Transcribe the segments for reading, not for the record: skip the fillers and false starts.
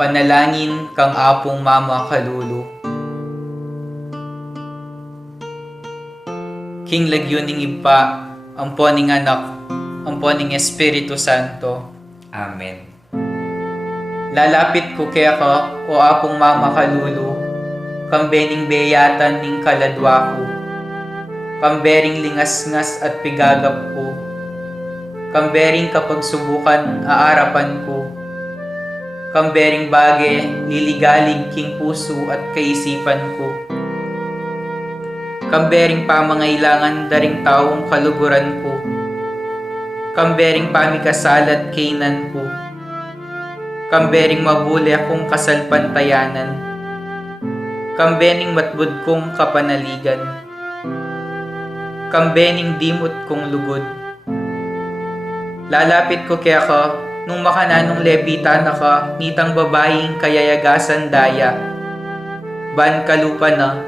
Panalangin kang apong Mama Kalulu. King lagyuning ipa, amponing anak, amponing Espiritu Santo. Amen. Lalapit ko kaya ka, o apong Mama Kalulu, kambening beyatan ning kaladwa ko, kambering lingasngas at pigagap ko, kambering kapag subukan aarapan ko, kambering bage liligalig king puso at kaisipan ko, kambering pamangailangan daring taong kaluguran ko, kambering pamikasalat kainan ko, kambering mabuli akong kasalpantayanan, kambening matbud kong kapanaligan, kambening dimot kong lugod. Lalapit ko kaya ka, nung makananong lebitan na ka, nitang babaeng kayayagasan daya. Ban kalupa na,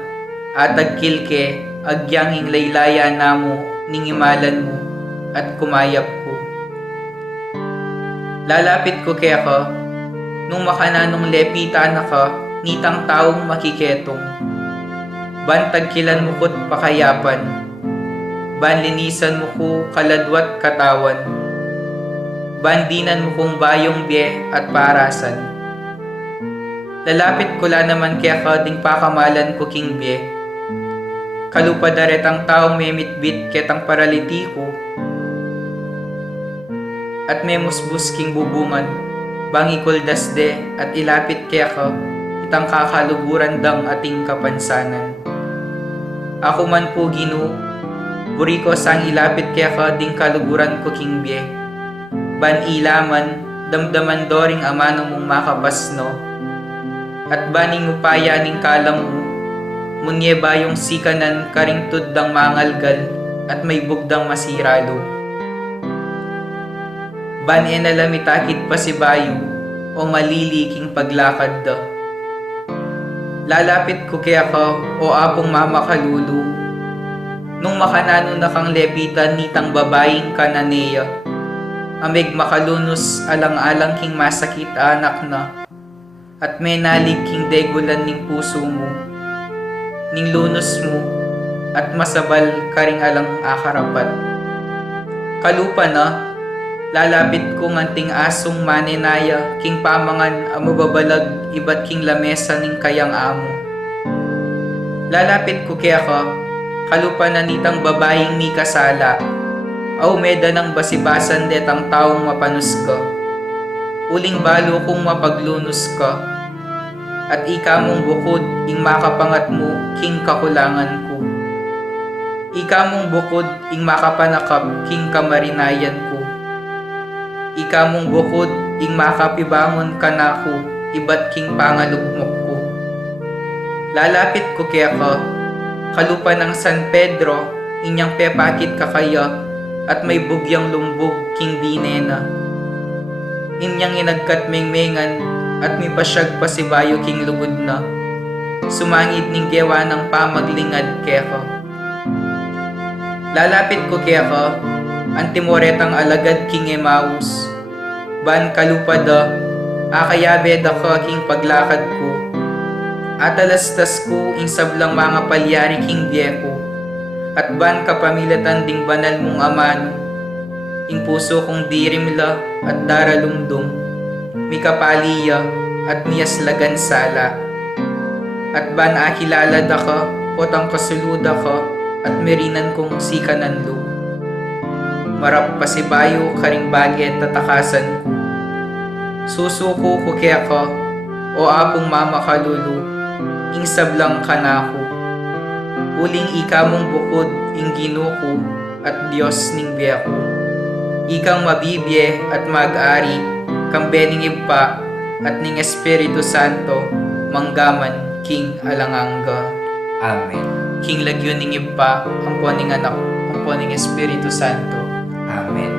atag kilke, agyanging laylaya namo, ningimalan mo, at kumayap ko. Lalapit ko kaya ka, nung makananong lepitan na ka, nitang taong makiketong. Ban tagkilan mo ko't pakayapan, ban linisan mo ko kaladwat katawan, bandinan mo kong bayong biye at parasan. Lalapit ko la naman kaya ka ding pakamalan ko king biye. Kalupadaret ang taong memitbit ketang paraliti ko, at memusbus king bubungan, bangi kuldas de at ilapit kaya ka, itang kakaluguran dang ating kapansanan. Ako man po Ginoo, buri ko sang ilapit kaya ka ding kaluguran ko king biye. Ban ilaman, damdaman doring amano mong makapasno, at baning upaya ning kalam mo, munye bayong sikanan karing tuddang mangalgal, at may bugdang masiralo. Ban enalamitakit pa si bayo, o maliliking paglakad da. Lalapit ko kaya ka, o apong Mama Kalulu, nung makanano na kang lepitan nitang babaeng kananeya, amig makalunos alang-alang king masakit anak na, at may nalig king degulan ning puso mo, ning lunos mo, at masabal karing alang akarapat. Kalupa na, lalapit ko nganting asong manenaya, king pamangan amababalag ibat king lamesa ning kayang amo. Lalapit ko kaya ka, kalupa na nitang babaeng mi kasala, aw meda ng basibasan detang taong mapanus ka. Uling balo kong mapaglunos ka, at ika mong bukod ing makapangat mo king kakulangan ko. Ika mong bukod ing makapanakap king kamarinayan ko. Ika mong bukod ing makapibangon ka na ko, ibat king pangalugmok ko. Lalapit ko kaya ka, kalupa ng San Pedro, inyang pepakit kakaya, at may bugyang lumbog king dinena. Inyang inagkat mengmengan, at may pasyag pa si bayo king lugod na. Sumangid ning gewa ng pamaglingad kaya ka. Lalapit ko kaya ka, antimoretang alagad king Emmaus. Ban kalupad akayabe da ka king paglakad ko. Atalastas ko ing sablang mga palyari king biyeko, at ban kapamilatan ding banal mong amano, ing puso kong dirimla at daralumdum, mi kapaliya at miyaslagan sala. At ban akilala da ka, potang kasuluda ka, at merinan kong sikanan lu. Marap pasibayo karing bagay at tatakasan ko. Susuko ko kaya ka, o apong Mama Kalulu, ing sablang kanako. Uling ika mong bukod ing Ginoo ko, at Diyos ning biya ko. Ikang mabibye at mag-ari, kambening ipa, at ning Espiritu Santo, manggaman king alangangga. Amen. King lagyon ning ipa, amponing anak, amponing Espiritu Santo. Amen.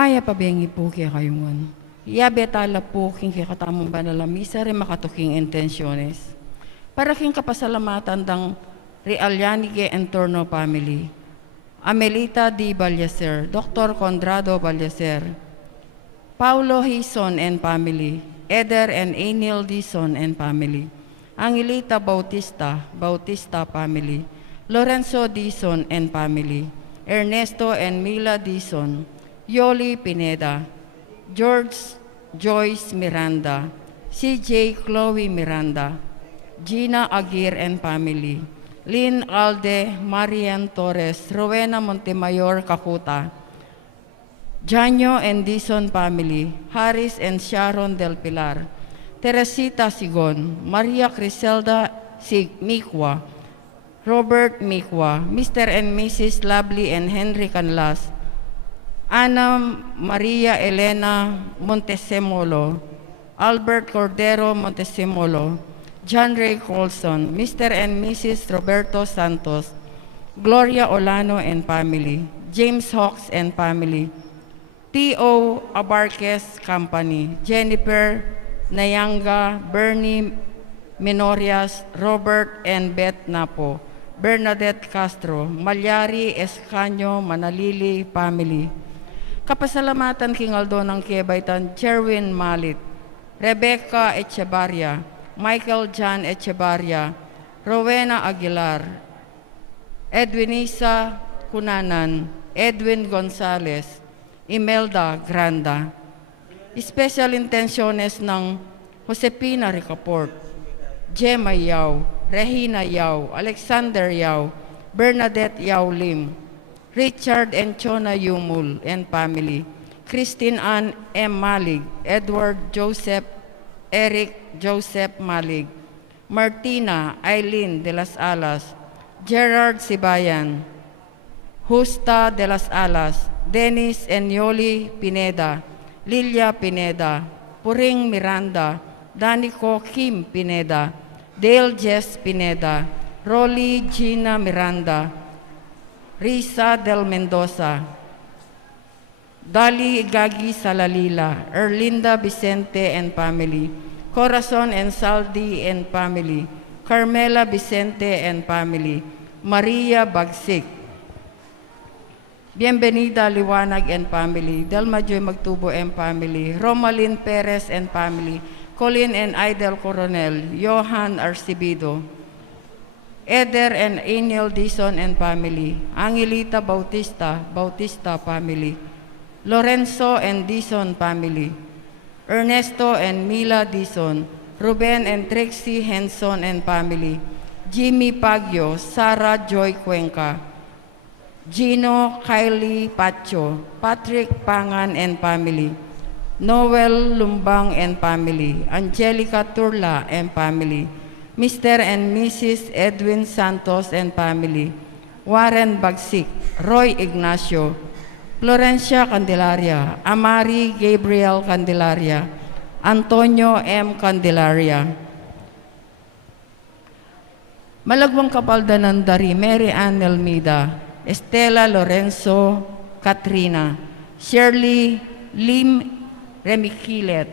Maya pabengi po kaya kayungan. Iabetala po king kikatamong banalamisa rin makatuking intensyones. Para king kapasalamatan dang Realyanige Entorno Family. Amelita D. Balyacer, Dr. Condrado Balyacer, Paulo Hison and family, Eder and Anil Dison and family, Angelita Bautista, Bautista family, Lorenzo Dison and family, Ernesto and Mila Dison, Yoli Pineda, George Joyce Miranda, CJ Chloe Miranda, Gina Aguirre and family, Lynn Alde, Marian Torres, Rowena Montemayor Kakuta, Janyo and Dison family, Harris and Sharon Del Pilar, Teresita Sigon, Maria Criselda Mikwa, Robert Mikwa, Mr. and Mrs. Lovely and Henry Canlas, Ana Maria Elena Montesemolo, Albert Cordero Montesemolo, John Ray Colson, Mr. and Mrs. Roberto Santos, Gloria Olano and family, James Hawks and family, T.O. Abarquez Company, Jennifer Nayanga, Bernie Menorias, Robert and Beth Napo, Bernadette Castro, Malyari Escanio Manalili family. Kapasalamatan king Aldo ng Kiebaitan, Cherwin Malit, Rebecca Echevarria, Michael John Echevarria, Rowena Aguilar, Edwinisa Cunanan, Edwin Gonzales, Imelda Granda. Special intentiones ng Josepina Ricaport, Gemma Yao, Regina Yao, Alexander Yao, Bernadette Yao Lim, Richard and Chona Yumul and family, Christine Ann M. Malig, Edward Joseph, Eric Joseph Malig, Martina Eileen de las Alas, Gerard Sibayan, Justa de las Alas, Dennis Enyoli Pineda, Lilia Pineda, Puring Miranda, Danico Kim Pineda, Dale Jess Pineda, Rolly Gina Miranda, Risa del Mendoza, Dali Gagi Salalila, Erlinda Vicente and family, Corazon and Saldi and family, Carmela Vicente and family, Maria Bagsik, Bienvenida Liwanag and family, Delma Joy Magtubo and family, Romalyn Perez and family, Colin and Idel Coronel, Johan Arcibido, Eder and Anil Dison and family, Angelita Bautista, Bautista family, Lorenzo and Dison family, Ernesto and Mila Dison, Ruben and Trixie Henson and family, Jimmy Pagyo, Sarah Joy Cuenca, Gino Kylie Pacho, Patrick Pangan and family, Noel Lumbang and family, Angelica Turla and family, Mr. and Mrs. Edwin Santos and family, Warren Bagsik, Roy Ignacio, Florencia Candelaria, Amari Gabriel Candelaria, Antonio M. Candelaria. Malagwang kapaldanan dari Mary Ann Elmida, Estela Lorenzo Katrina, Shirley Lim Remiquilet,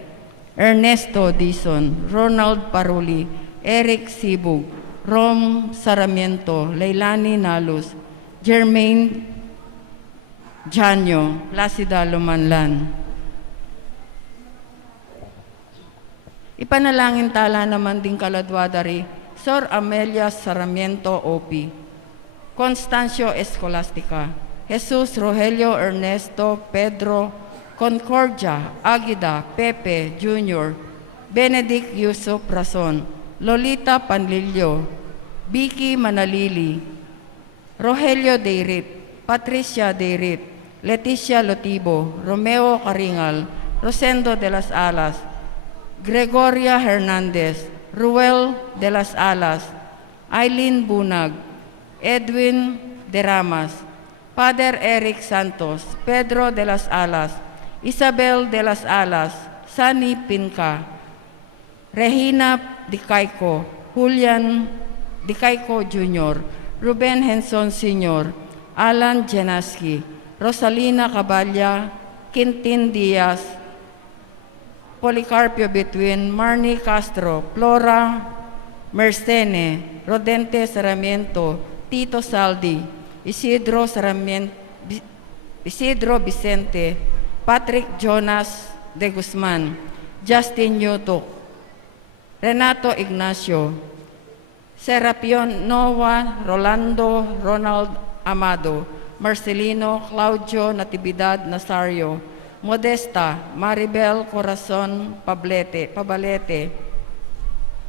Ernesto Dison, Ronald Paruli, Eric Sibug, Rom Saramiento, Leilani Nalus, Jermaine Janyo, Placida Lumanlan. Ipanalangin tala naman din kaladwadari, Sor Amelia Saramiento O.P., Constancio Escolastica, Jesus Rogelio Ernesto Pedro Concordia Aguida Pepe Jr., Benedict Yusuf Rason, Lolita Panlilio, Vicky Manalili, Rogelio Deirit, Patricia Deirit, Leticia Lotibo, Romeo Caringal, Rosendo de las Alas, Gregoria Hernandez, Ruel de las Alas, Aileen Bunag, Edwin De Ramas, Father Eric Santos, Pedro de las Alas, Isabel de las Alas, Sunny Pinca, Regina Dicaico, Julian Dicaico Jr., Ruben Henson Sr., Alan Jenaski, Rosalina Caballa, Quintin Diaz, Policarpio Between, Marnie Castro, Flora Mercene, Rodente Sarmiento, Tito Saldi, Isidro Vicente, Patrick Jonas de Guzman, Justin Yutok, Renato Ignacio, Serapion Noah, Rolando Ronald Amado, Marcelino Claudio Natividad Nazario, Modesta Maribel Corazon Pabalete,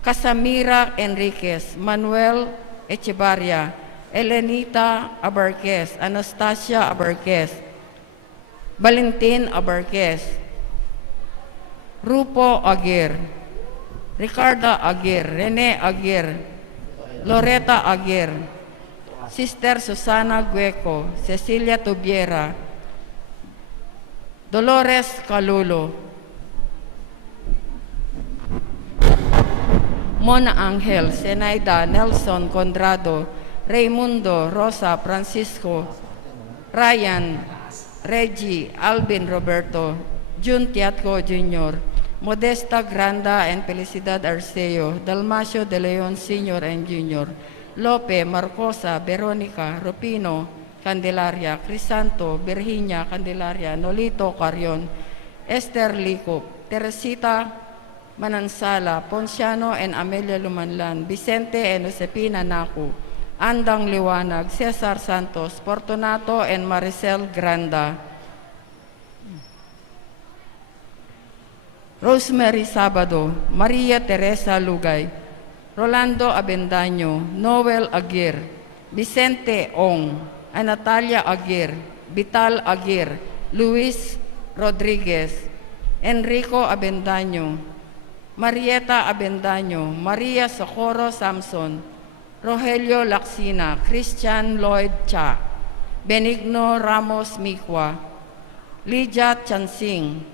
Casamira Enriquez, Manuel Echevarria, Elenita Abarquez, Anastasia Abarquez, Valentin Abarquez, Rupo Aguirre, Ricardo Aguirre, Rene Aguirre, Loretta Aguirre, Sister Susana Gueco, Cecilia Tubiera, Dolores Calulo, Mona Angel, Zenaida Nelson Condrado, Raimundo Rosa Francisco, Ryan, Reggie, Alvin Roberto, Jun Tiatco Jr., Modesta Granda and Felicidad Arceo, Dalmacio de Leon Sr. and Jr., Lope, Marcosa, Veronica, Rupino, Candelaria, Crisanto, Virginia, Candelaria, Nolito, Carion, Esther Lico, Teresita Manansala, Ponciano and Amelia Lumanlan, Vicente and Josepina Naku, Andang Liwanag, Cesar Santos, Fortunato and Maricel Granda, Rosemary Sabado, Maria Teresa Lugay, Rolando Abendaño, Noel Aguirre, Vicente Ong, Natalia Aguirre, Vital Aguirre, Luis Rodriguez, Enrico Abendaño, Marieta Abendaño, Maria Socorro Samson, Rogelio Laksina, Christian Lloyd Cha, Benigno Ramos Mikwa, Lydia Chansing,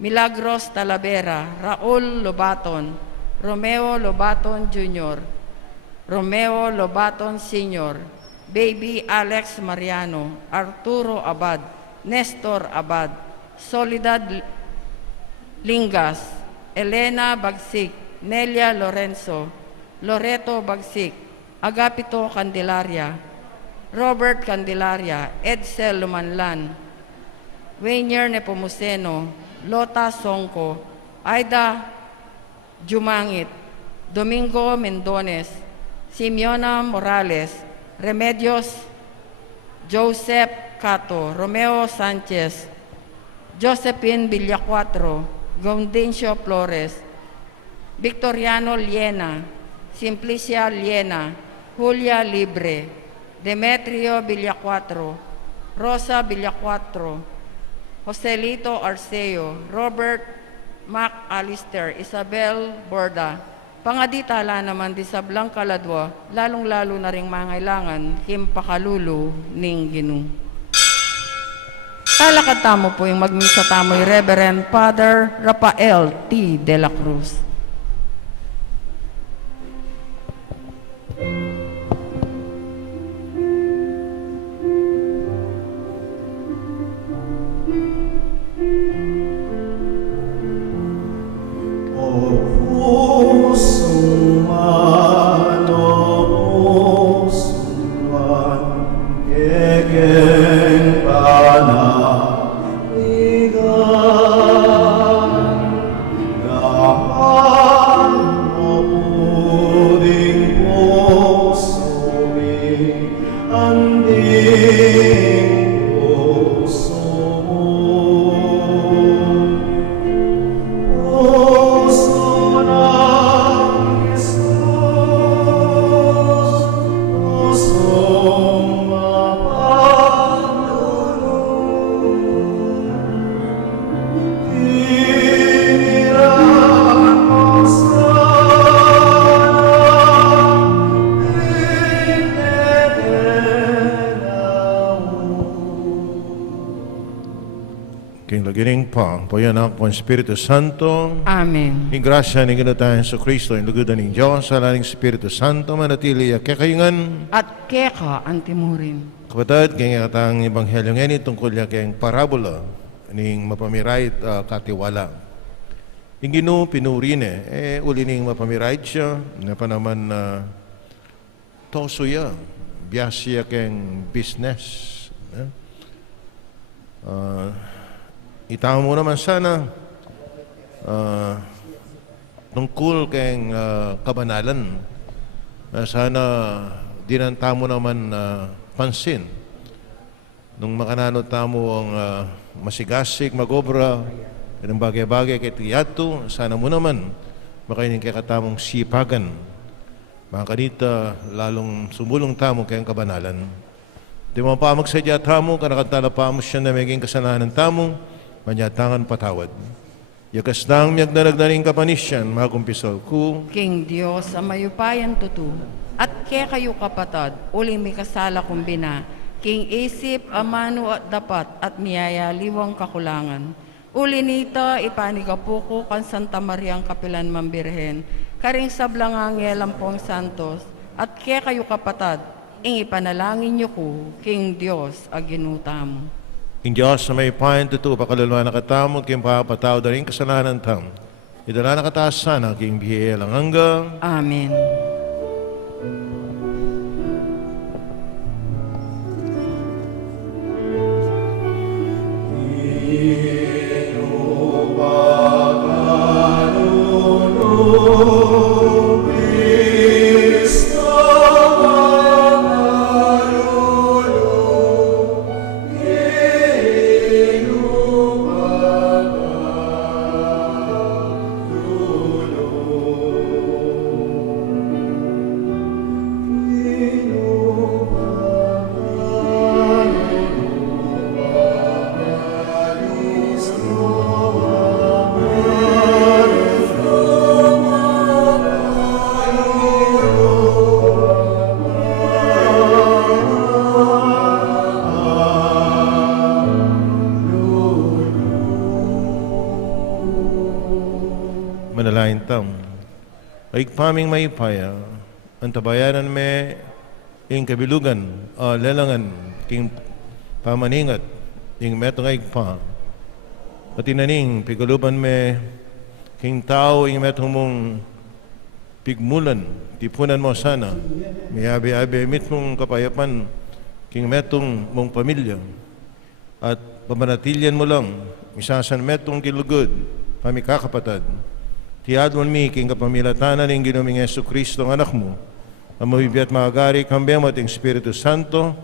Milagros Talavera, Raul Lobaton, Romeo Lobaton Jr., Romeo Lobaton Sr., Baby Alex Mariano, Arturo Abad, Nestor Abad, Soledad Lingas, Elena Bagsik, Nelia Lorenzo, Loreto Bagsik, Agapito Candelaria, Robert Candelaria, Edsel Lumanlan, Wainier Nepomuceno, Lota Songko, Aida Jumangit, Domingo Mendones, Simeona Morales, Remedios Joseph Cato, Romeo Sanchez, Josephine Villacuatro, Gaundencio Flores, Victoriano Liena, Simplicia Liena, Julia Libre, Demetrio Villacuatro, Rosa Villacuatro, Joselito Arceo, Robert Mac Alister, Isabel Borda, pangaditala naman di sa Blanca Ladwa, lalong-lalo na ring mangailangan, kim pakalulu ning ginu. Talakad tamo po yung magmisa tamo'y Reverend Father Rafael T. De La Cruz. King lagining pa, payanak po ang Espiritu Santo, Amen. ang grasya ni Ginatayan sa Kristo, ang lugudan ng Diyos, sa laling Espiritu Santo, manatili, kakayungan, At keka antimurin. kapatid, kaya atang Ebanghelyo ngayon, tungkol niya kayong parabola, ning mapamirait katiwala. Inginu pinurine, uli ning mapamirait siya, na pa naman toso ya, biyasya keng business. Itama mo naman sana tungkol keng kabanalan. Sana dinanta mo naman pansin nung makananod tamo ang masigasig, magobra, ng bagay-bagay kay tiyato, sana mo naman makaining kay katamong sipagan. Mga kanita, lalong sumulong tamo kayang kabanalan. Di mo pa magsadya tamo, kanakantala pa mo siya na maging kasalanan tamo, manyatangan patawad. Yakas nang miyagdaragdaring kapanisyan, mga kumpisal ko, King Diyos, sa mayupayan tutu, at kaya kayo kapatad, uli may kasala kumbina, King isip, amano at dapat, at niyayaliwang kakulangan. Uli nito, ipanigapuko kan Santa Maria ang Kapilan Mambirhen, karing sablang angelang pong santos, at kaya kayo kapatad, ing ipanalangin niyo ko, King Diyos, aginutam. King Diyos na may payan tutu, pakaluluan na katamot, kayong papataw da rin kasalanan tam. Idala na kataas sana, king bihaya lang hanggang. Amen. Manalain tam. Ay paming maipaya, ang tabayanan me ing kabilugan, lelangan, king pamaningat, ing metong ay pa. At inaning, pigaluban me, king tao, ing metong mong pigmulan, tipunan mo sana, may abi-abi mit mong kapayapan, king metong mong pamilya. At pamanatilyan mo lang, misasan metong kilugod, pamikakapatad. Tiyadwan mi, king kapamilatanan ng ginuming Yesu Kristo ang anak mo, ang mabibiyat makagari kambemo at Espiritu Santo,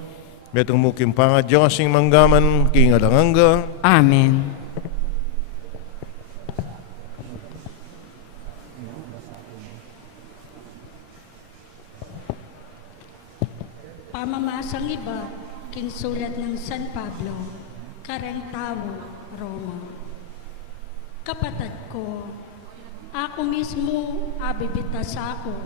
metong mukim panga Diyos ing manggaman, king alanganga. Amen. Pamamasang iba, kinsulat ng San Pablo, Karentawo, Roma. Kapatid ko, ako mismo abibitas ako,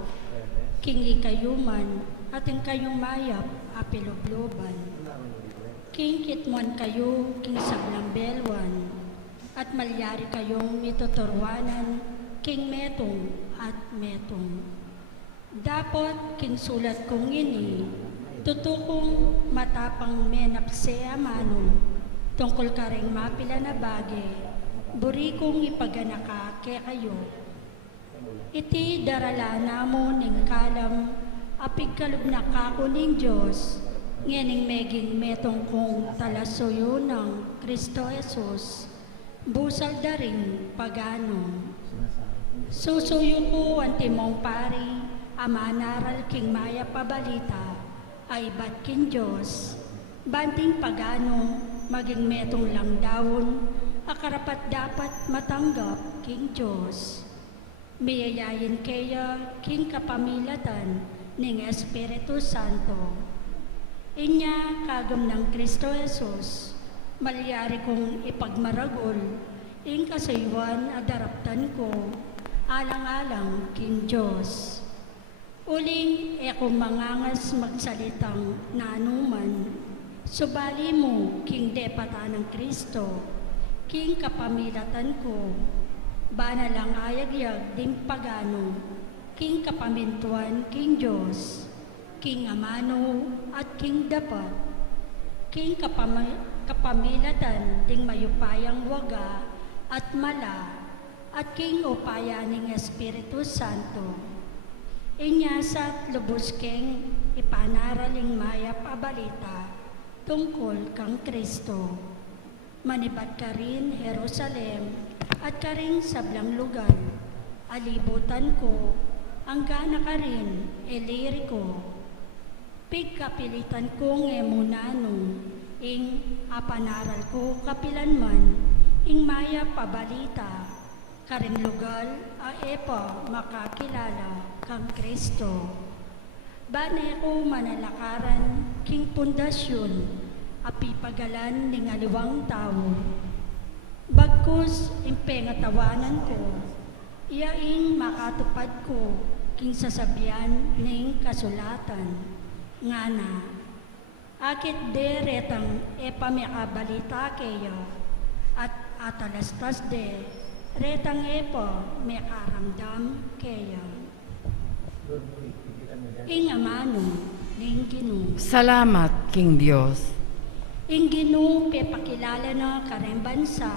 king ikayuman, ating kayong mayap, apilobloban. King kitmuan kayo, king sablang belwan, at malyari kayong mituturwanan, king metong at metong. Dapat kinsulat kong ini, tutukong matapang menapse amano, tungkol ka ring mapila na bagay, buri kong ipaganaka ke kayo. Iti darala namo ning kalam, apig kalubna kako ning Diyos, ngening meging metong kong talasoyo ng Kristo Jesus, busal daring pagano. Susuyo ko ang timong pari, amanaral king maya pabalita, ay bat king Diyos, banting pagano, maging metong lang dawon, akarapat dapat matanggap king Diyos. Miyayayin kaya king kapamilatan ning Espiritu Santo. Inya kagam ng Kristo Jesus, malyari kong ipagmaragol, ing kasaywan adaraptan ko, alang-alang king Diyos. Uling ekong mangangas magsalitang nanuman, subali mo king depata ng Kristo, king kapamilatan ko, bana lang ayagyag ding pagano, king kapamintuan king Diyos, king amano at king dapat. king kapamilatan ding mayupayang waga at mala, at king upaya ning Espiritu Santo. Inyasat lubos king ipanaraling mayap a balita tungkol kang Kristo. Manibat ka rin Jerusalem at ka rin sa blang lugar. Alibutan ko, ang gana ka rin, Ilirico. Pigkapilitan kong emunano, ing apanaral ko kapilanman, ing maya pabalita, karing lugar a epa makakilala kang Kristo. Bane ko manalakaran, king pundasyon, api pagalan ning aliwang tao. Bagkus impengatawanan ko, iyaing makatupad ko, king sasabihan ning kasulatan. Ngana, akit de retang epamekabalita kayo, at atalastas de retang epa mekaramdam kayo. Ingamano ning Ginoo. Salamat, King Diyos. Ing Ginoo pepakilala na karembansa,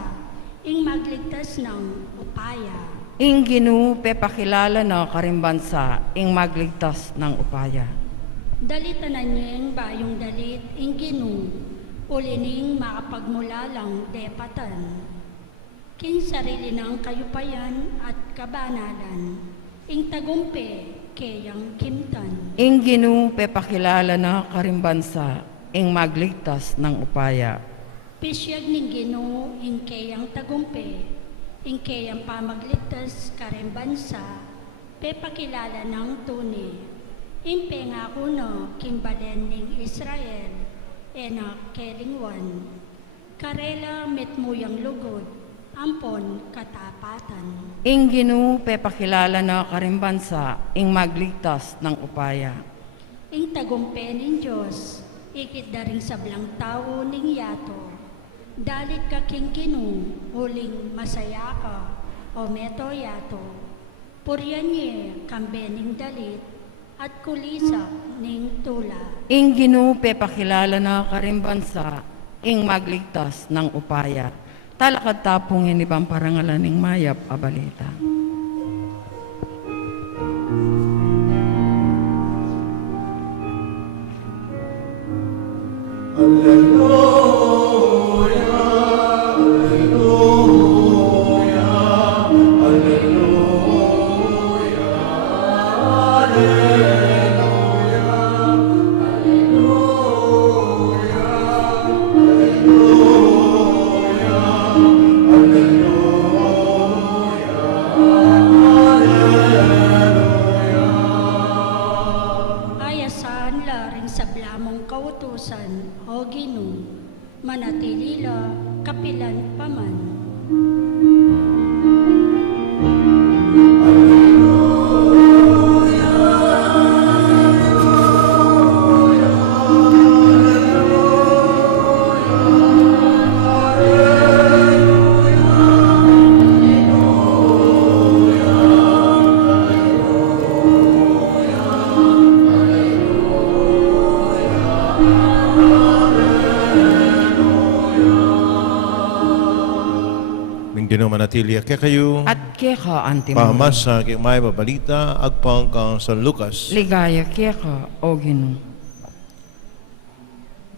ing magligtas ng upaya. Ing Ginoo pepakilala na karimbansa, ing magligtas ng upaya. Dalitanan niyeng bayong dalit, ing Ginoo, ulining makapagmulalang depatan. King sarili ng kayupayan at kabanalan, ing tagumpe kayang kimtan. Ing Ginoo pepakilala na karimbansa, ing magligtas ng upaya. Pisyag ning Ginoo, ing kayang tagumpe, ing kayang pamagligtas karembansa, pepakilala ng tuni. Impenga ko no, kimbalen ning Israel, enak kelingwan. Karela metmuyang lugod, ampon katapatan. Ing Ginoo pepakilala na karimbansa, ing magligtas ng upaya. Ing tagumpe ning Diyos, ikit daring sablang tao ning yato. Dalit ka king Ginoo, huling masaya ka, o meto yato. Puryan niya kambe ning dalit, at kulisak ning tula. Ing Ginoo pepakilala na karimbansa, ing magligtas ng upaya. Talakad tapong hinibang parangalan ning mayap a balita. Ayasan la ring sablamong kautusan, o Ginoo, manatilila kapilan paman. Ning Ginoo manatili kay kayo. At keka antimo. Pamasa kay may babalita agpang kang San Lucas. Ligaya keka, o Ginoo.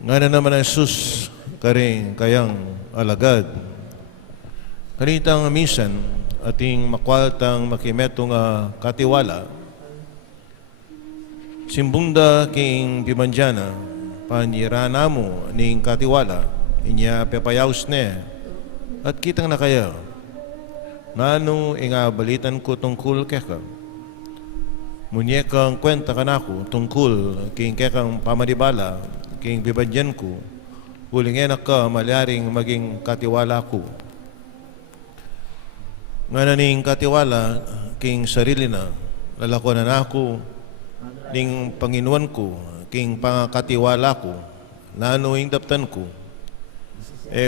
Nga na naman ang Jesus karing kayang alagad. Kanitang misan ating makwaltang makimeto nga katiwala. Simbungda king pimanjana panirana mo ning katiwala inya pepayaws ne at kitang na kaya ngano ingabalitan ko tungkol keka. Munyekang kwenta kanako tungkol king kekang pamadibala king bibadyan ko, ulingin ka malyaring maging katiwala ko. Nga naning katiwala king sarili na, lalako na ako, ning Panginoon ko, king pangakatiwala ko, nano ing daptan ko,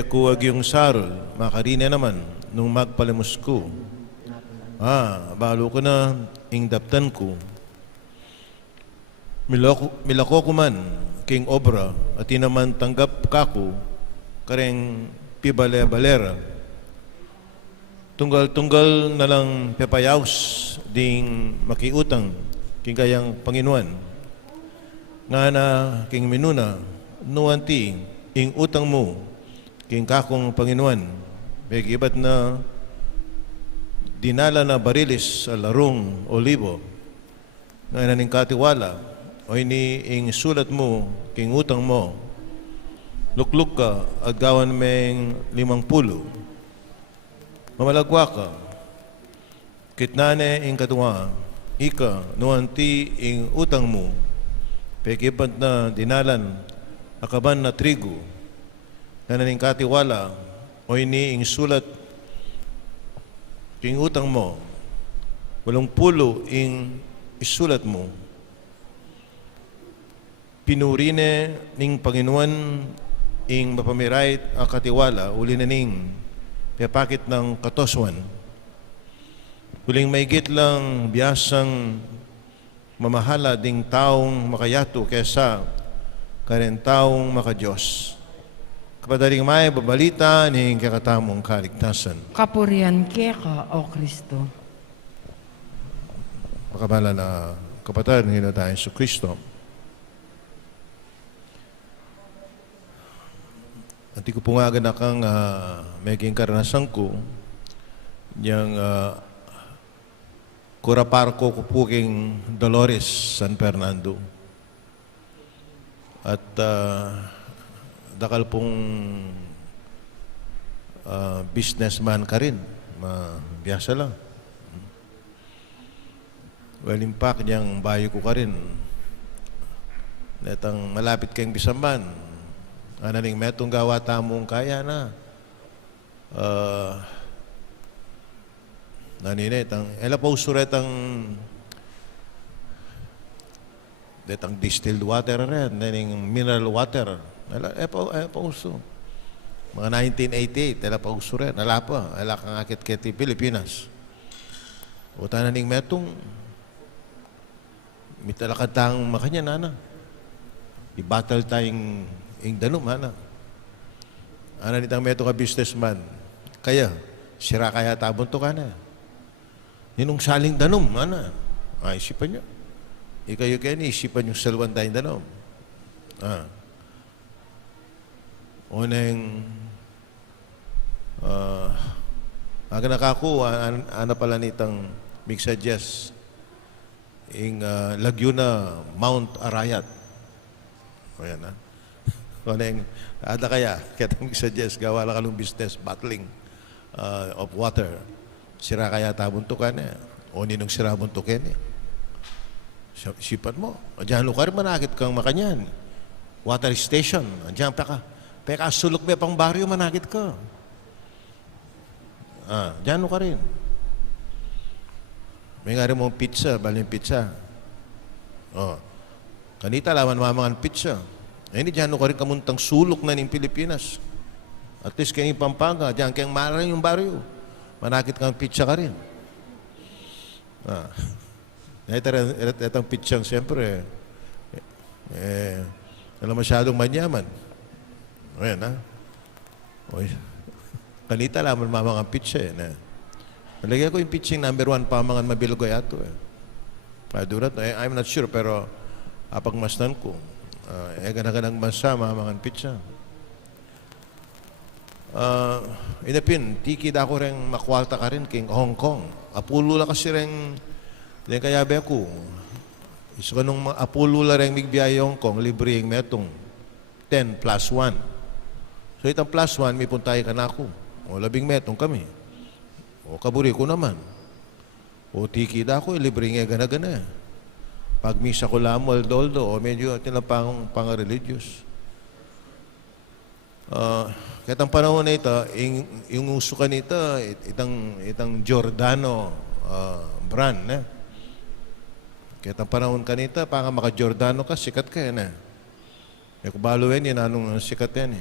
kuwag yung sarol, makarina naman, nung magpalimus ko. Balo ko na ing daptan ko, milako ko man, king obra at inaman tanggap kako kareng pibale-balera. Tunggal-tunggal na lang pepayaws ding makiutang king kayang Panginoon. Nga na king minuna nuanti ing utang mo king kakong Panginoon. Begibat na dinala na barilis sa larong olibo nga naning katiwala o ini ing sulat mo king utang mo lukluk ka at gawan meng 50 mamalagwa ka kitnane ing katuwa ika nuanti ing utang mo pegibat na dinalan akaban na trigo nga naning katiwala o ini ing sulat king utang mo 80 ing isulat mo pinurine ning Panginoon ing mapamirait ang katiwala uli na ning pepakit ng katoswan uling maigit lang biyasang mamahala ding taong makayato kesa karen taong makadiyos. Kapadaring may babalita ning kakatamong kaligtasan. Kapurian ka, O Kristo. Makabala na kapatid ng Ginoo tayong Hesus Kristo. Anti ko po nga agad na kang maging karanasan ko niyang Kuraparko ko po king Dolores San Fernando. At dakal pong businessman ka rin. Biyasa lang. Well, in fact, niyang bayo ko ka rin. Netang malapit kayong bisamban. Ananing metong gawa tamong kaya na. Naninetang, ela pa usuretang detang distilled water rin, naning mineral water. Ela pa uso. Mga 1988, ela pa uso rin. Ela pa, ela kang akit keti Pilipinas. O tananing metong mitalakad tang makanya nana. I-battle tayong ing danom, ana. Ana nitang meto ka businessman. Kaya, sira kaya tabon to ka na. Yunong saling danom, ana. Isipan nyo. Ikayo kaya ni isipan yung salwan tayong danom. Unang aga nakaku, ana pala nitang mixadjust ing Laguna Mount Arayat. O yan na. Unang ada kaya, kaya mixadjust, gawa lang kalong business, battling of water. Sira kaya tabuntukan eh. O ninong sira buntukin eh. Sipat mo. Diyan lugar manakit kang makanyan. Water station. Diyan peka sulok may pang baryo manakit ka. Diyan lugar rin. May nga rin mong pizza, baling pizza. Kanita laman mamangan pizza. Hindi diyan lugar rin kamuntang sulok na ng Pilipinas. At least kayong Pampanga, diyan kayong marang yung baryo. Manakit kang pizza ka rin. Itong pitsang siyempre wala masyadong manyaman. Ayan ha. Kanita lamang mamang pizza eh. Nalagyan ko yung pitsang number 1 pamangan mabilog ay ato eh. Padurat, I'm not sure pero apagmasdan ko. Ganang bansa mamangan pizza. Inapin, tiki da ko rin makwalta ka rin king Hong Kong. Apulo la kasi rin din kaya be ako. Iso ka nung apulo la rin migbiyay Hong Kong, libre yung metong 10 plus 1. So itang plus 1, may puntay ka na ako. O 10 metong kami. O kaburi ko naman. O tiki da ko, libre nga gana-gana. Pag misa ko lamo, doldo, o medyo tinapang pang-religious. Kahit ang panahon na ito, yung uso ka nito, itang Giordano brand. Kahit ang panahon ka nito, pang maka-Giordano ka, sikat ka yan. May kubalo yan, yan anong sikat yan.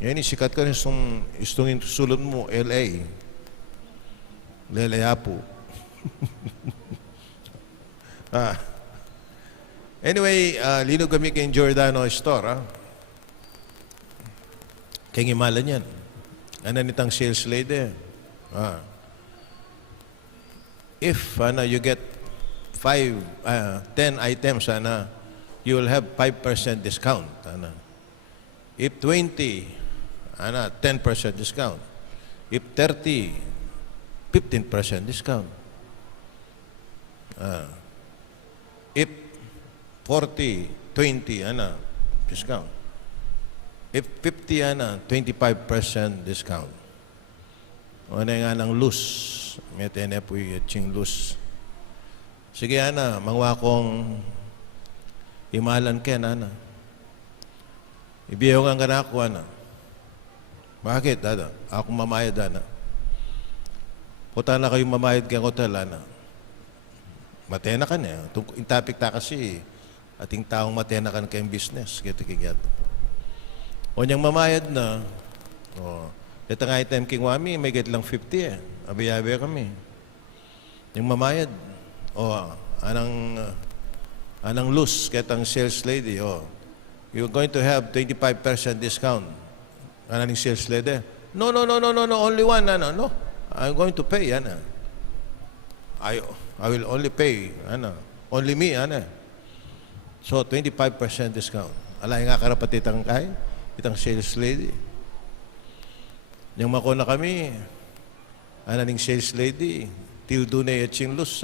Yan, sikat ka rin itong sulod mo, LA. Leleapo. Anyway, lino kami kay Giordano Store, ha? Kaya imalan yan. Ano nitang sales lady? If you get 10 items, you will have 5% discount. If 20, 10% discount. If 30, 15% discount. If 40, 20, discount. If 50, 25% discount. O na nga ng loose. May po yung loose. Sige, mangwa kong imalan ka, ibiyaw nga ganako, Bakit, Ako mamayad, Puta na kayo mamayad kang hotel, Matena ka niya. Yung topic ta kasi, ating taong matena ka na kayong business. Kaya o niyang mamayad na, ito nga item king wami, may get lang 50 Abi-abi kami. Yung mamayad, anang loose, ketang sales lady, you're going to have 25% discount. Anang sales lady? No, only one, no. I'm going to pay, I will only pay, only me, So, 25% discount. Alay nga karapat itang sales lady. Yung makona kami, ning sales lady, till dunay at lus,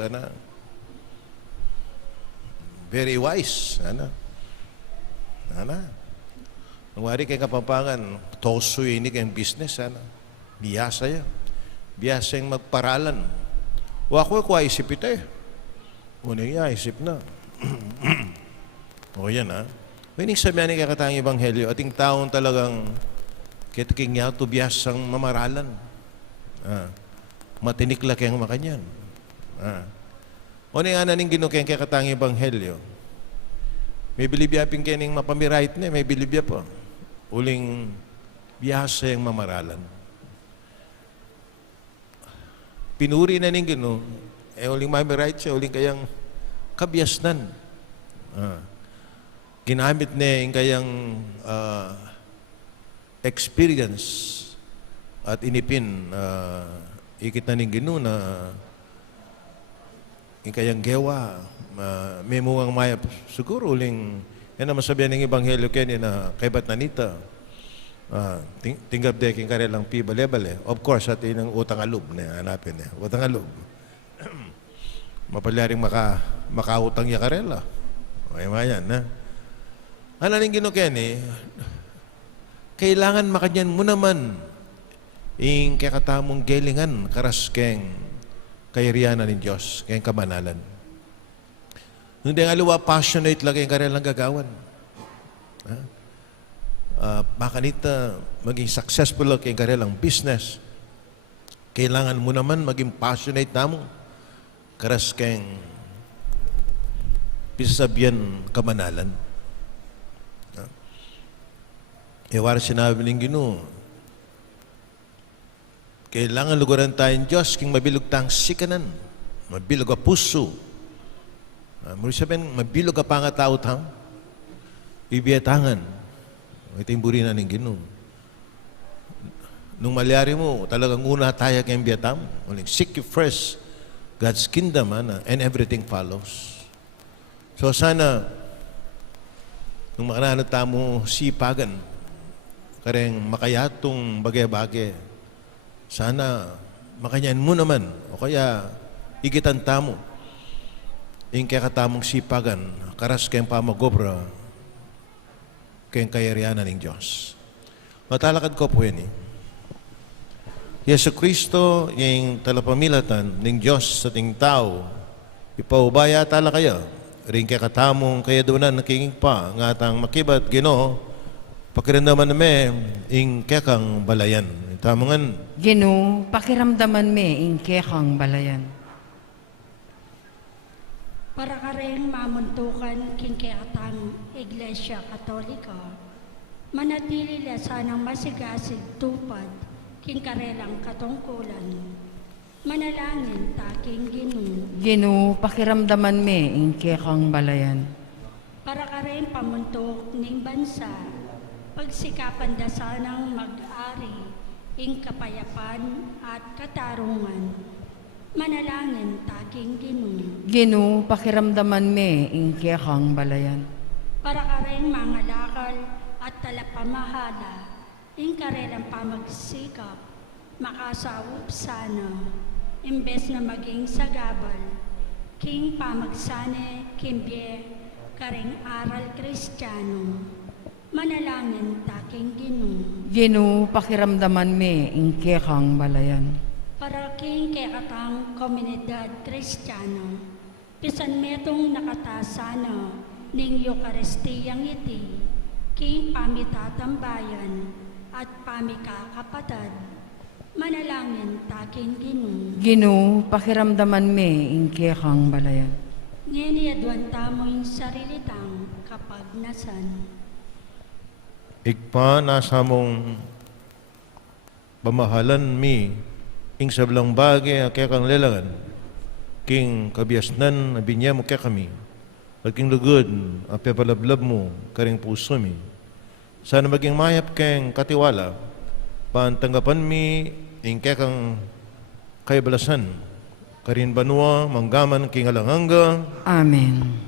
very wise, Nung wari kay Kapampangan, toso ini kayong business, biyasa yan. Biyasa yung magparalan. O ako isip ito Unang isip na. O yan, Winig sabihan ni kakatang Ebanghelyo, ating taong talagang kitiking niya to biyasang mamaralan. Matinikla kayang makanyan. O nga naning ginukeng kakatang Ebanghelyo, may bilibiyaping kaning mapamirait na, may bilibya po. Uling biyasa yung mamaralan. Pinuri na ning gino, uling mamirait siya, uling kayang kabiyasnan. Ginamit niya yung kayang experience at inipin ikit na ning gino na yung kayang gewa may muang maya siguro uling yan naman sabihan ng Ebanghelyo kaya na kay Batnanita tinggap deking karelang bale-bale. Of course, at inang utang alub na hanapin niya. Utang alub. Mapalyaring makautang niya karela. Okay mga yan, Ano ning ginukyan kailangan makanyan mo naman yung kakatamong gelingan karaskeng kayarianan ng Diyos, kayang kamanalan. Hindi nga luwa, passionate lang kayong karelang gagawan. Makanita, maging successful lang kayong karelang business. Kailangan mo naman maging passionate namo karaskeng pisabyan kamanalan. Iwara sinabi ng Ginoo, kailangan luguran tayong Diyos king mabilog tang sikanan, mabilog a puso. Muli sabihin, mabilog a pangatao tam, ibiyatangan. Ito yung burina ng Ginoo. Nung malyari mo, talagang una tayo kayong biyatam. Seek you first God's kingdom, and everything follows. So sana, nung makananata mo sipagan, kareng makayatong bagay-bagay, sana makanyan mo naman, o kaya igitan tamo, yung kakatamong sipagan, karas kayong pamagobra, kayong kayarianan ng Diyos. Matalakad ko po yan Yesu Kristo, yung talapamilatan ng Diyos sa ting tao, ipaubaya tala kayo, rin kakatamong kaya doon nakinging pa, nga tang makibat, Ginoo, pakiramdaman namin, ing kekang balayan. Tamangan. Ginoo, pakiramdaman me ing kekang balayan. Para ka rin mamuntukan king kekatang Iglesia Katolika, manatili la sanang masigasig tupad king karelang katungkulan. Manalangin taking Ginoo. Ginoo, pakiramdaman me ing kekang balayan. para ka rin pamuntok ng bansa, pagsikapan dasanang mag-ari, ing kapayapan at katarungan. Manalangin taking Ginoo. Ginoo, pakiramdaman me, ingkekang balayan. Para ka rin mga lakal at talapamahala, ing karelang pamagsikap, makasawop sana, imbes na maging sagabal, king pamagsane, kimbye, karing aral kristyano. Manalangin taking Ginoo. Ginoo, pakiramdaman me, ingkekang balayan. Para king kekatang komunidad kristyano, pisan metong nakatasana ning Eukaristiyang iti, king pamitatambayan at pamikakapatad. Manalangin taking Ginoo. Ginoo, pakiramdaman me, ingkekang balayan. Ngeniadwan tamo'y sarilitang kapagnasan. Ikpa nasa mong pamahalan mi, ing sablang bagay a kekang lelangan, king kabiasnan na binya mo kekami, at king lugod a pepalablab mo karing puso mi. Sana maging mayap keng katiwala, pantanggapan mi ing kekang kaibalasan, karin banwa manggaman king alanganga. Amen.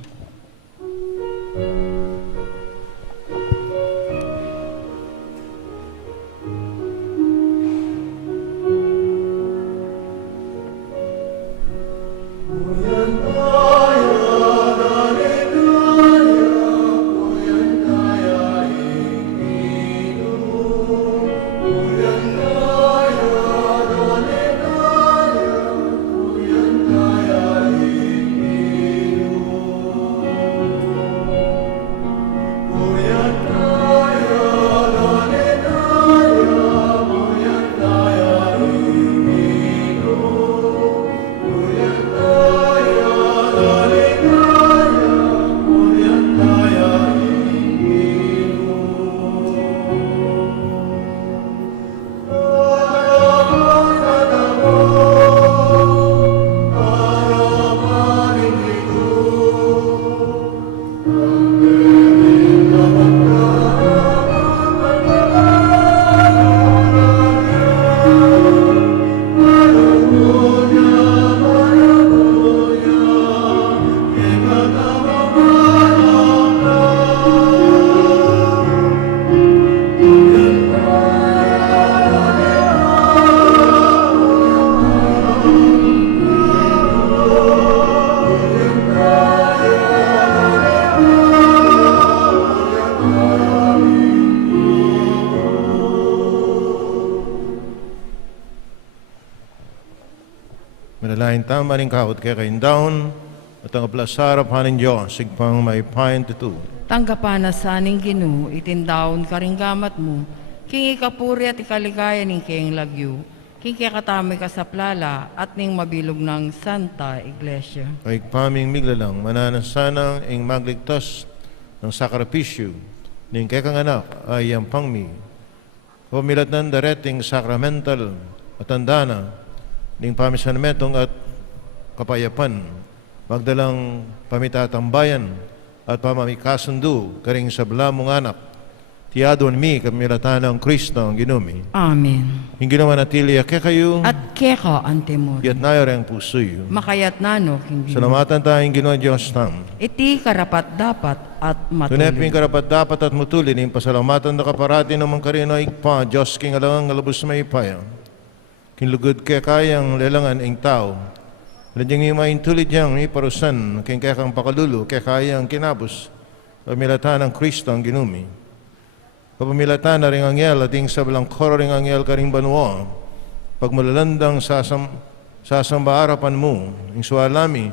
Manalain tama rin kahot kaya kain down, at ang aplasarap hanin Diyos, sigpang may pain tutu. Tanggapan na sa aning Ginoo, itindaon karinggamat mo, king ikapuri at ikaligaya ning keng lagyo, king kakatamay ka sa plala at ning mabilog ng Santa Iglesia. Ay paming miglalang, mananasanang ing magligtas ng sakripisyo, ning kekang anak ay ang pangmi. Pumilat ng dareting sacramental at andana, ning pamisanmetong at kapayapan, magdalang pamitatambayan at pamamikasundo karing sabla mong anak, tiyadon mi kamilatan ng Kristo ang ginumi. Amen. Hindi naman natili kaya kayo, At keka antemor, yat nayo rin pusoy. makayat nano king Ginoo. Salamatan tayong Ginoo Diyos tam. Iti karapat dapat at Tunepin matuloy. karapat dapat at mutulin, yung pasalamatan na kaparati naman karino ikpa, Diyos king alangang ngalabos may ipaya. Kinlugod kaya kayang lelangan ing tao. Ladyang imayin tulid niyang iparusan, king kaya kang pakalulu, kaya kayang kinabos. Pamilatan ng Kristo ang ginumi. Pamilatan na ring angyel, at ing sablang koro ring angyel karing banwa. Pagmulalandang sasamba harapan mo, ing sualami,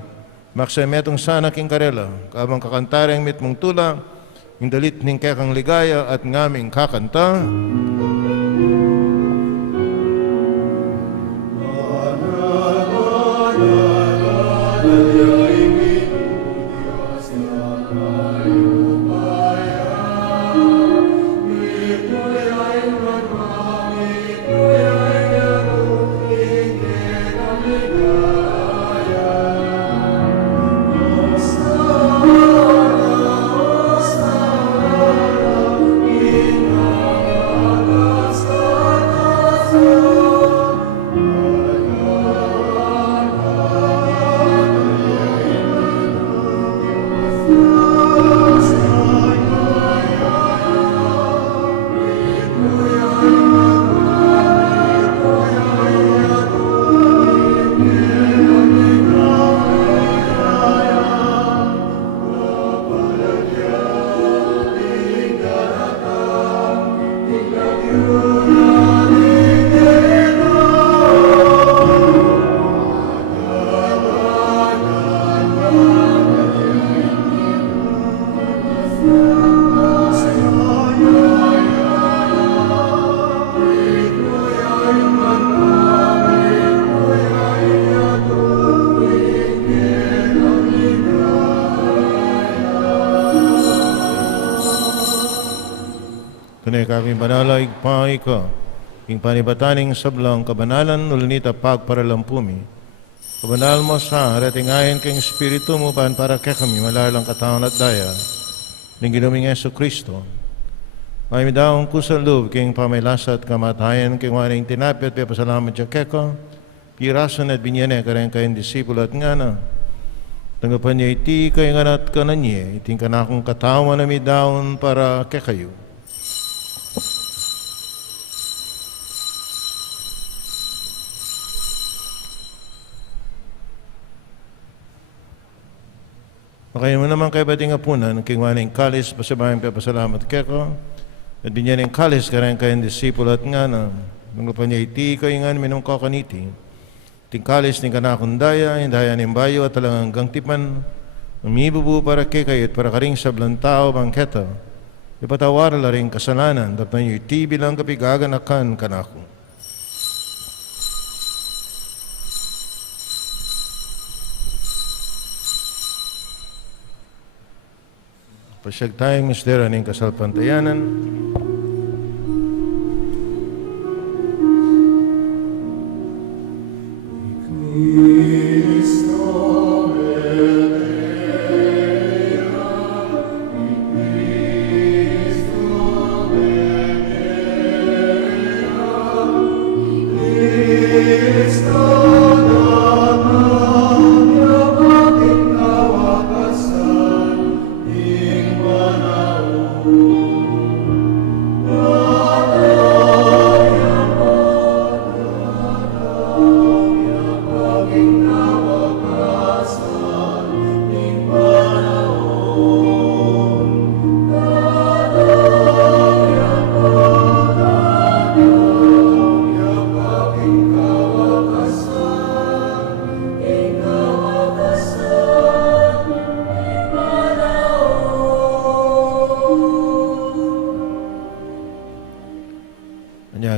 maksametong sana king karela, kabang kakantareng mit mong tula, ing dalit ning kaya kang ligaya at ngaming kakanta. Kunay kami banalaig pangay ka, ing panibataning sablang kabanalan ulinita pagparalampumi. Kabanal mo sa haratingayin kang Espiritu mo pan para kaya kami malalang katawan at daya ng ginuming Yesu Kristo. May midaong kusang loob king pamelasa at kamatayan king waning tinapit at pasalamat siya keko, pirason at binyane ka rin kayong disipulo at nga na. Tanggapan niya iti kayo nga nat ka na niya, iting kanakong katawan na midaon para kekayo. Kayo mo naman kayo bating apunan, king waning kalis, pasabayan pa pasalamat keko, at binyan ng kalis ka rin kayong disipulo at nga na, nung pa niya iti kayo nga minong kakaniti, ting kalis ng kanakundaya, hindaya ng bayo at talangang gangtipan, umibubu para kay kayo at para karing sablang tao bangketa, ipatawar la rin kasalanan, dapat niyo iti bilang kapigaganakan kanako. Pasyag tayong mistero ng kasalpantayanan.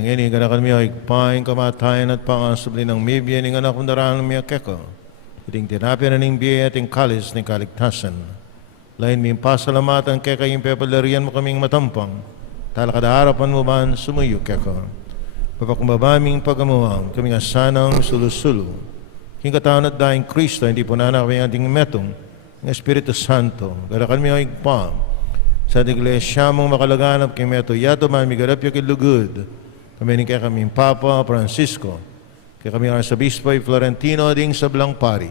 Ini ganakan miya ikpaing kamatayan at pangasubli ng mibya ng anak kong darang miya keko. Iting tinapya na ning biya ating kalis ng kaligtasan. Lain mi pasalamatan keka yung pepalarian mo kaming matampang. Talakadaharapan mo man sumuyo keko. Papakumbabaming pagamuang kaming asanang sulusulo. King katawan at daing Kristo, hindi po nanak kami ating metong ng Espiritu Santo. Ganakan miya ikpaing sa iglesia mong makalaganap kay meto yato mamigarap yung kilugod. Kami ni kaya kaming Papa Francisco, kaya kami Arsobispo Florentino ding sablang pari.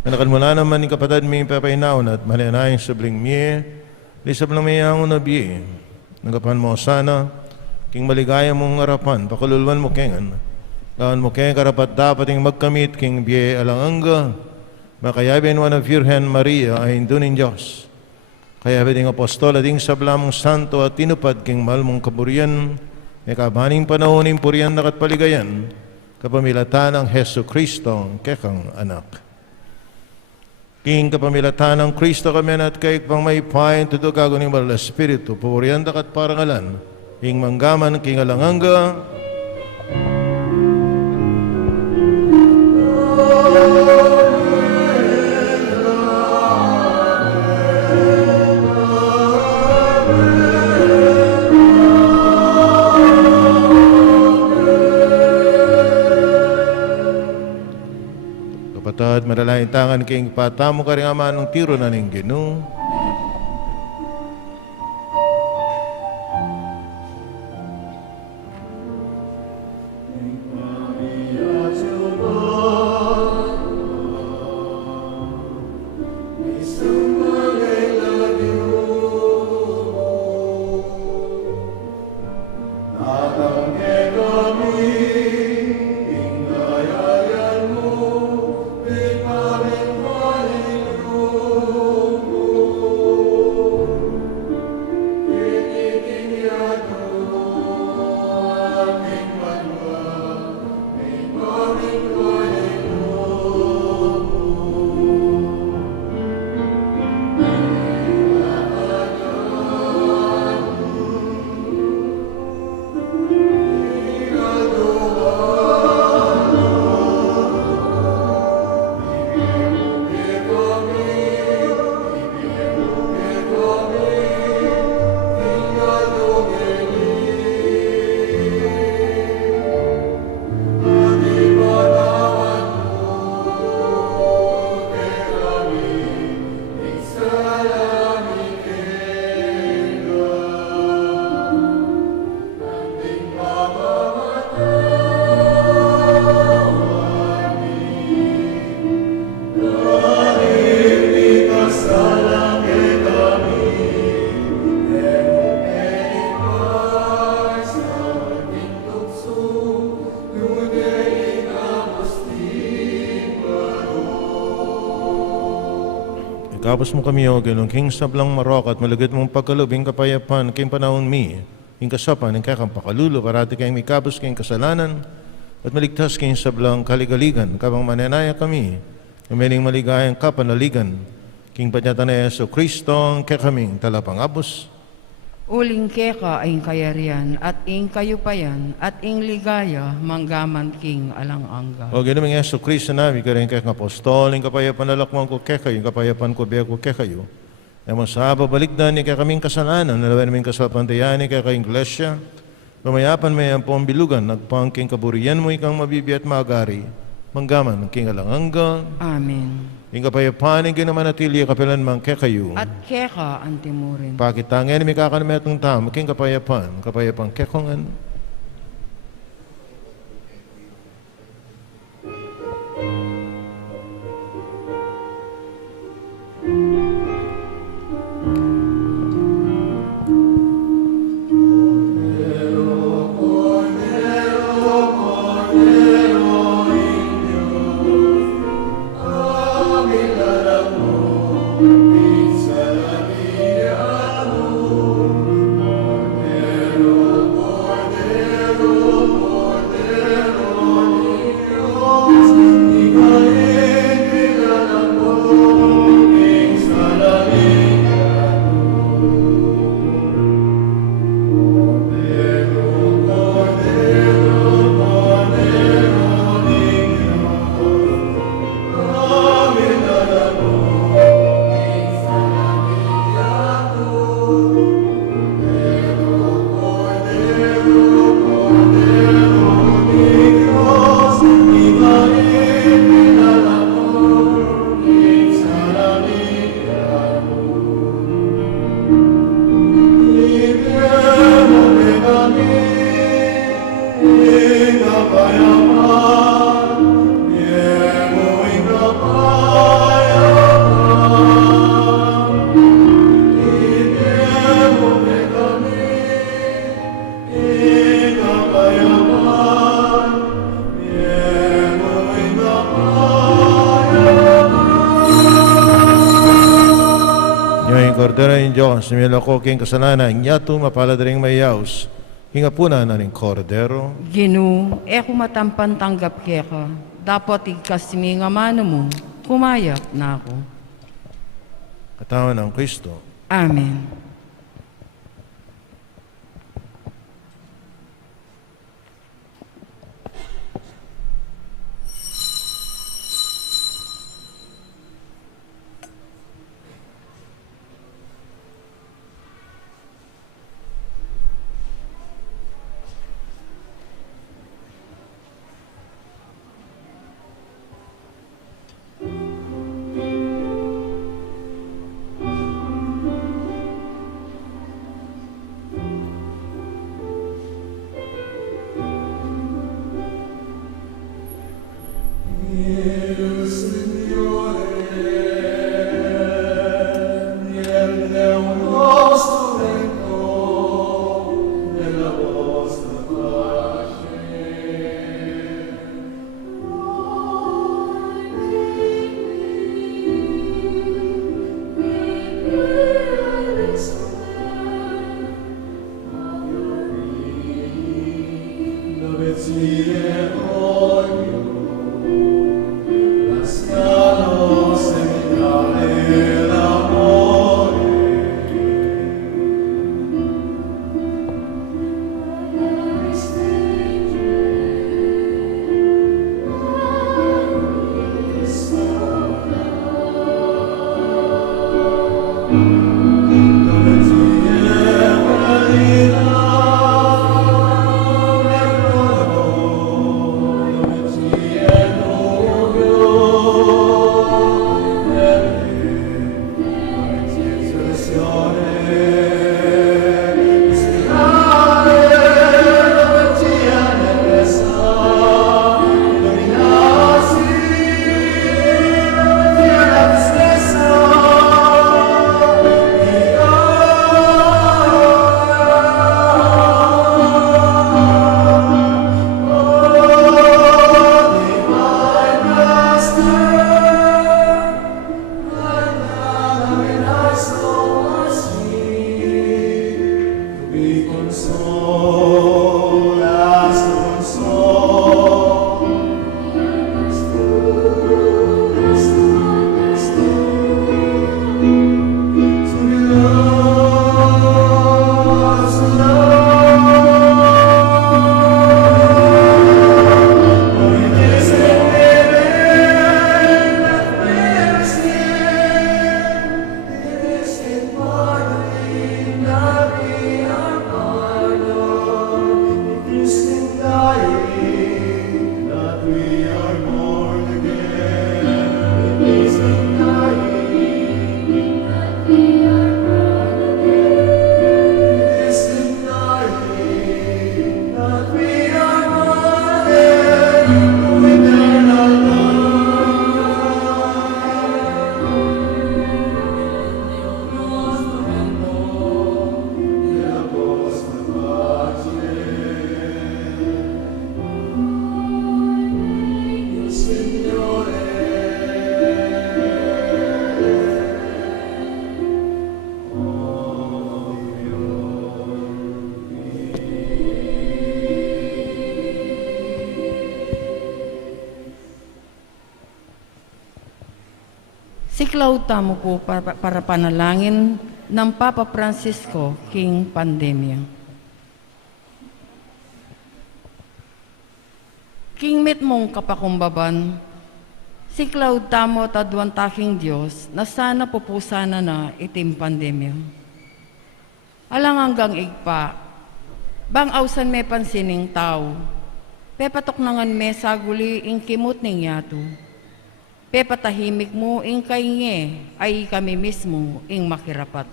Nanakan mula naman ni kapatid ming papainaon at malinayang sabling miye, di sablang mayang unabi. Nagapan mo sana, king maligaya mong harapan, pakululwan mo kengan. Lawan mo kengan karapat dapat yung magkamit king biye alanganga, makayabin mo na Virgen Maria ay indunin Diyos. Kaya ding apostol ding sablamong santo at tinupad king mahal mong kaburian, may kabaning panahoning purian na katpaligayan, kapamilatan ng Heso Kristo, kekang anak. King kapamilatan ng Kristo kami at kay pang may pain, tudog agoning Banal Espiritu, purian na katparangalan, ing manggaman king alanganga, Kapatid, madalain tangan king patamo ka rin aman ng tiro na ning Ginoo. Kapos mo kami o ganun, king sablang marok at malagit mong pagkalubing kapayapan, king panahon mi, king kasapan, king kakang pakalulo, parati kayong may kapos king kasalanan, at maligtas king sablang kaligaligan, kapang mananaya kami, umiling maligayang kapanaligan, king panyata na Yeso Kristo, kakaming talapang abos, Uling keka ay kayarian at ing kayupayan at ing ligaya manggaman king alang-angga. o ginaming Yeso Kristo namin, karing kayang apostol, ing kapayapan nalakmang ko kekayo, ing kapayapan ko biya ko kekayo, na masaba balikdan ni kakaming kasalanan, nalawan naming kasalpantayan ni kakayong iglesia, pamayapan may ang pambilugan, nagpangking kaburian mo ikang mabibi at magari, manggaman king alang-angga, Amen. ing kapayapan, ing ginamanatili, kapilan mang kekayo, At keka ang timurin. pakitangin, may kakanametong tamo, king kapayapan kekongan, Ngayon, kordera ng Diyos, similako king kasalanan, nyato mapaladaring mayaws, hingapuna na ning kordero, Ginu, eko matampan tanggap keka. Dapat ikasmi nga mano mo, kumayap na ako. katawan ng Kristo. Amen. Siklaw tamo po para panalangin ng Papa Francisco King Pandemia. King mit mong kapakumbaban, siklaw tamo tadwan taking Diyos na sana pupusana na itim pandemya. Alang hanggang igpa, bang awsan may pansining tao, pepatok nangan me saguli ing kimot ning yato. Pepatahimik mo ing kainge ay kami mismo ing makirapat.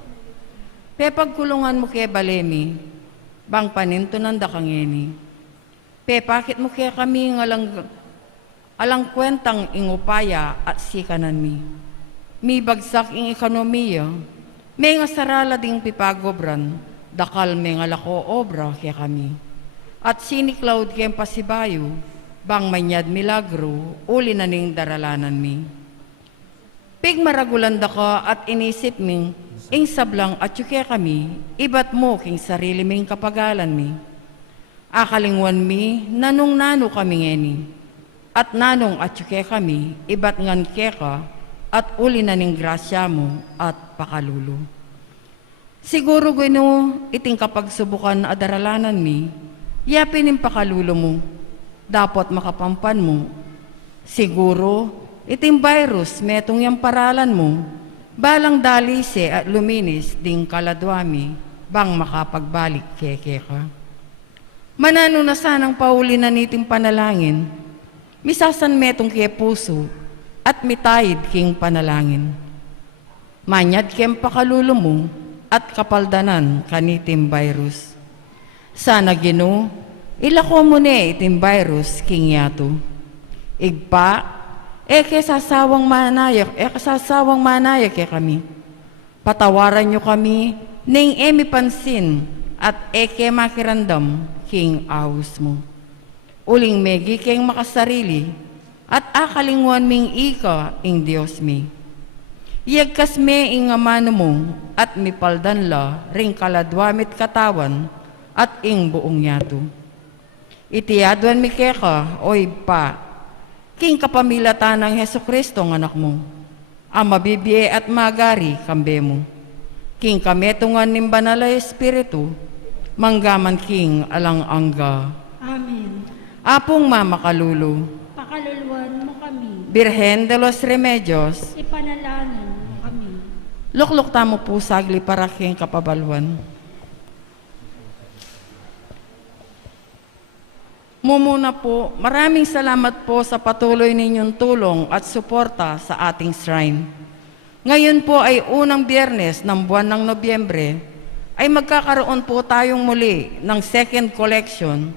Pepagkulungan mo kay balemi, bang paninto nanda kangeni. Pepakit mo kay kami ng alang kwentang ing upaya at sikanan mi. Mi bagsak ing ekonomiya, may nga sarala ding pipagobran, dakal may nga lako obra kay kami. At siniklaud kay pasibayo, bang manyad milagro, uli na ning daralanan mi. Pig maragulan da ka at inisip ming, ing sablang at yuke kami, ibat mo king sarili ming kapagalan mi. Akalingwan mi, nanong nano kami ngeni. At nanong at yuke kami, ibat ngan keka, at uli na ning grasya mo at pakalulo. Siguro gino, iting kapagsubukan a daralanan mi, yapin yung pakalulo mo, dapat makapampan mo. Siguro, iting virus metong yung paralan mo, balang dalise at luminis ding kaladwami, bang makapagbalik keke ka. Manano na sanang pauli na niting panalangin, misasan metong kaya puso, at mitayid king panalangin. Manyad kem pakalulo mo, at kapaldanan kanitim virus. Sana Gino, ilako mo ne itim virus king yato. Igpa, kasasawang manayak kami. Patawaran nyo kami, ning emi pansin, at eke makirandam king awus mo. Uling megi king makasarili, at akalingwan ming ika ing Diyos mi. Iyagkas me ing amano mo, at mipaldan la, ring kaladwamit katawan, at ing buong yato. Itiyadwan mi keka, oy pa, king kapamilatan ng Heso Kristo ng anak mo, ang mabibie at magari kambe mo. King kametungan ng banal na Espiritu, manggaman king alang angga. Amen. Apong mamakalulu, Pakaluluan mo kami. Birhen de los Remedios, Ipanalangin mo kami. lukluk tamo po sagli para king kapabalwan. Mumuna po, maraming salamat po sa patuloy ninyong tulong at suporta sa ating shrine. Ngayon po ay unang Biyernes ng buwan ng Nobyembre, ay magkakaroon po tayong muli ng second collection.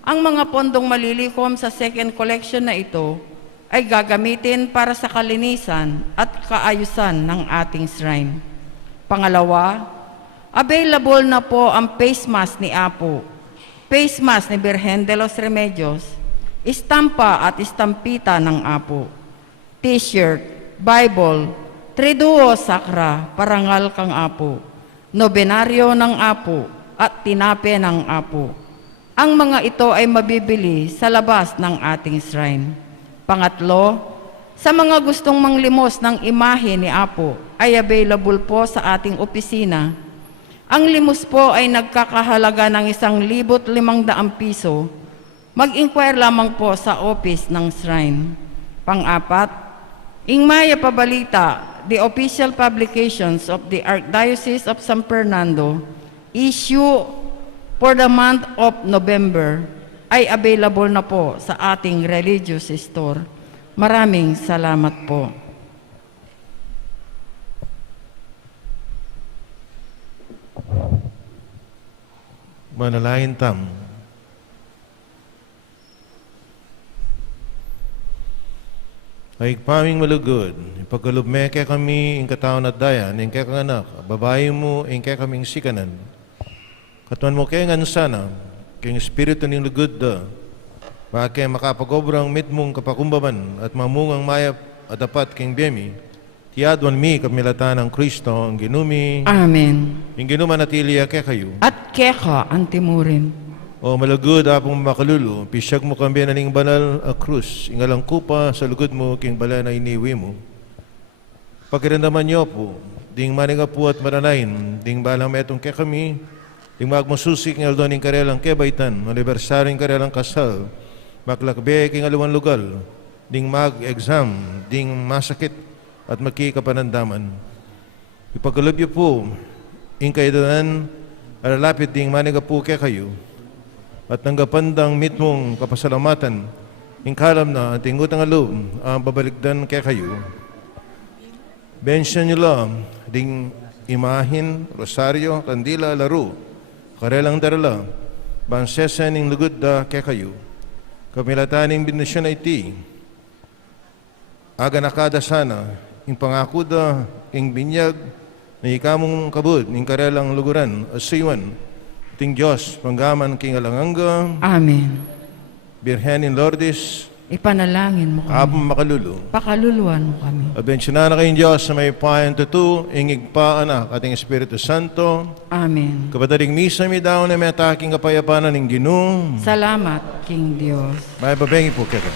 Ang mga pondong malilikom sa second collection na ito ay gagamitin para sa kalinisan at kaayusan ng ating shrine. Pangalawa, available na po ang face mask ni Apo, face mask ni Birhen de los Remedios, istampa at istampita ng Apo, t-shirt, Bible, Triduo Sacra, parangal kang Apo, nobenaryo ng Apo, at tinape ng Apo. Ang mga ito ay mabibili sa labas ng ating shrine. Pangatlo, sa mga gustong manglimos ng imahe ni Apo ay available po sa ating opisina. Ang limos po ay nagkakahalaga ng 1,500 piso. Mag-inquire lamang po sa office ng shrine. Pang-apat, Ingmaya Pabalita, the official publications of the Archdiocese of San Fernando, issue for the month of November ay available na po sa ating religious store. Maraming salamat po. Manalangin tam. Ay paming malugod, ipagkalubme kaya kami ing kataon at dayan, ing kaya kang anak, babae mo ing kaya kaming sikanan. Katuan mo kaya nga sana, kaya espiritu ning lugod da, bakit makapagobrang mitmong kapakumbaman at mamungang mayap at dapat king biyemi, tiyadwan mi kamilatan ng Kristo ang ginumi, Amen. ing ginuman at iliya kaya kayo. At keka ang timurin. O malugod apong makalulu, pisyag mo kami na ning banal a krus, ingalang kupa sa lugod mo king bala na iniwi mo. Pakiramdaman niyo po, ding maniga po at maranayin, ding balang metong kaya kami, ding magmasusik ng aldo ning karelang kebaitan, anibersaryong karelang kasal, maklakbe king aluan lugal, ding mag-exam, ding masakit at makikapanandaman. Ipagkalubyo po, ing kaidanan, alalapit ding maniga po kaya kayo, at nanggapandang mitmong kapasalamatan, ingkalam na ating utang aloob ang babalikdan kaya kayo. Bensya nila, ding imahin, rosaryo, kandila, laro, karelang darala, bansesa ning lugod da kaya kayo. Kamilataning bindasyon na iti, aga nakada sana, ing pangako da, ing binyag, na ikamong kabud, ning karelang luguran, asaywan, ting Diyos, panggaman king alanganga, Amen. Birhen in Lourdes, Ipanalangin mo kami. apong makalulu. Pakaluluan mo kami. Abensyonan na kayong Diyos sa may payan tutu, ingig pa anak, ating Espiritu Santo, Amen. kapataring misa mi daw na may ataking kapayapanan ng Ginoo. Salamat, King Diyos. May babengi po kita.